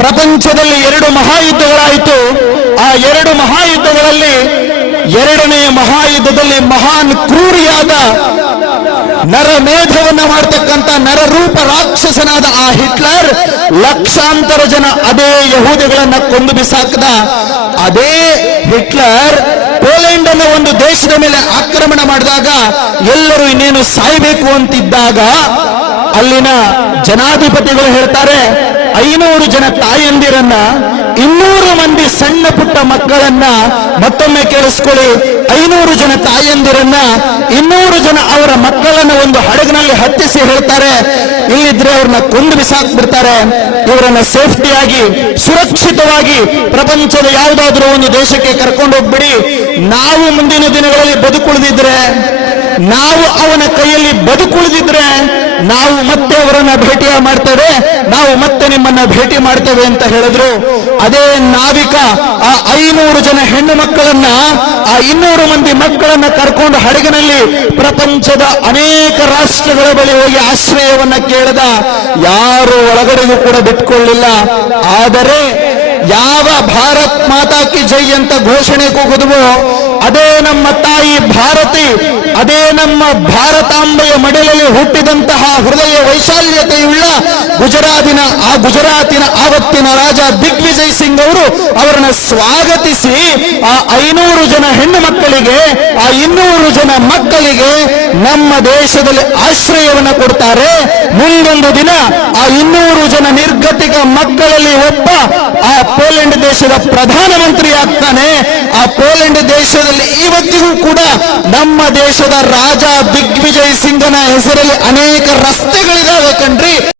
ಪ್ರಪಂಚದಲ್ಲಿ 2 ಮಹಾಯುದ್ಧಗಳಾಯಿತು. ಆ 2 ಮಹಾಯುದ್ಧಗಳಲ್ಲಿ ಎರಡನೇ ಮಹಾಯುದ್ಧದಲ್ಲಿ ಮಹಾನ್ ಕ್ರೂರಿಯಾದ ನರಮೇಧವನ್ನ ಮಾಡ್ತಕ್ಕಂಥ ನರರೂಪ ರಾಕ್ಷಸನಾದ ಆ ಹಿಟ್ಲರ್ ಲಕ್ಷಾಂತರ ಜನ ಅದೇ ಯಹೂದಿಗಳನ್ನ ಕೊಂದು ಬಿಸಾಕದ. ಅದೇ ಹಿಟ್ಲರ್ ಪೋಲೆಂಡ್ ಅನ್ನೋ ಒಂದು ದೇಶದ ಮೇಲೆ ಆಕ್ರಮಣ ಮಾಡಿದಾಗ ಎಲ್ಲರೂ ಇನ್ನೇನು ಸಾಯಬೇಕು ಅಂತಿದ್ದಾಗ ಅಲ್ಲಿನ ಜನಾಧಿಪತಿಗಳು ಹೇಳ್ತಾರೆ, 500 ಜನ ತಾಯಂದಿರನ್ನ, 200 ಮಂದಿ ಸಣ್ಣ ಪುಟ್ಟ ಮಕ್ಕಳನ್ನ, ಮತ್ತೊಮ್ಮೆ ಕೇಳಿಸ್ಕೊಳ್ಳಿ, 500 ಜನ ತಾಯಂದಿರನ್ನ, 200 ಜನ ಅವರ ಮಕ್ಕಳನ್ನ ಒಂದು ಹಡಗಿನಲ್ಲಿ ಹತ್ತಿಸಿ ಹೇಳ್ತಾರೆ, ಇಲ್ಲಿದ್ರೆ ಅವ್ರನ್ನ ಕೊಂದು ಬಿಸಾಕ್ಬಿಡ್ತಾರೆ, ಇವರನ್ನ ಸೇಫ್ಟಿಯಾಗಿ ಸುರಕ್ಷಿತವಾಗಿ ಪ್ರಪಂಚದ ಯಾವುದಾದ್ರೂ ಒಂದು ದೇಶಕ್ಕೆ ಕರ್ಕೊಂಡು ಹೋಗ್ಬಿಡಿ. ನಾವು ಮುಂದಿನ ದಿನಗಳಲ್ಲಿ ಬದುಕುಳಿದಿದ್ರೆ, ನಾವು ಅವನ ಕೈಯಲ್ಲಿ ಬದುಕುಳಿದಿದ್ರೆ ನಾವು ಮತ್ತೆ ಅವರನ್ನ ಭೇಟಿ ಮಾಡ್ತೇವೆ, ನಾವು ಮತ್ತೆ ನಿಮ್ಮನ್ನ ಭೇಟಿ ಮಾಡ್ತೇವೆ ಅಂತ ಹೇಳಿದ್ರು. ಅದೇ ನಾವಿಕ ಆ 500 ಜನ ಹೆಣ್ಣು ಮಕ್ಕಳನ್ನ, ಆ 200 ಮಂದಿ ಮಕ್ಕಳನ್ನ ಕರ್ಕೊಂಡು ಹಡಗಿನಲ್ಲಿ ಪ್ರಪಂಚದ ಅನೇಕ ರಾಷ್ಟ್ರಗಳ ಬಳಿ ಹೋಗಿ ಆಶ್ರಯವನ್ನ ಕೇಳದ. ಯಾರು ಒಳಗಡೆಗೂ ಕೂಡ ಬಿಟ್ಕೊಳ್ಳಿಲ್ಲ. ಆದರೆ ಯಾವ ಭಾರತ್ ಮಾತಾ ಕಿ ಜೈ ಅಂತ ಘೋಷಣೆ ಕೂಗಿದ್ವೋ ಅದೇ ನಮ್ಮ ತಾಯಿ ಭಾರತಿ, ಅದೇ ನಮ್ಮ ಭಾರತಾಂಬೆಯ ಮಡಿಲಲ್ಲಿ ಹುಟ್ಟಿದಂತಹ ಹೃದಯ ವೈಶಾಲ್ಯತೆಯುಳ್ಳ ಗುಜರಾತಿನ ಆವತ್ತಿನ ರಾಜ ದಿಗ್ವಿಜಯ್ ಸಿಂಗ್ ಅವರು ಅವರನ್ನ ಸ್ವಾಗತಿಸಿ ಆ 500 ಜನ ಹೆಣ್ಣು ಮಕ್ಕಳಿಗೆ, ಆ 200 ಜನ ಮಕ್ಕಳಿಗೆ ನಮ್ಮ ದೇಶದಲ್ಲಿ ಆಶ್ರಯವನ್ನು ಕೊಡ್ತಾರೆ. ಮುಂದೊಂದು ದಿನ ಆ 200 ಜನ ನಿರ್ಗತಿಕ ಮಕ್ಕಳಲ್ಲಿ ಒಬ್ಬ ಆ ಪೋಲೆಂಡ್ ದೇಶದ ಪ್ರಧಾನಮಂತ್ರಿ ಆಗ್ತಾನೆ. ಆ ಪೋಲೆಂಡ್ ದೇಶದಲ್ಲಿ ಇವತ್ತಿಗೂ ಕೂಡ ನಮ್ಮ ದೇಶದ ರಾಜ ದಿಗ್ವಿಜಯ್ ಸಿಂಗನ ಹೆಸರಲ್ಲಿ ಅನೇಕ ರಸ್ತೆಗಳಿದಾವೆ ಕಣ್ರಿ.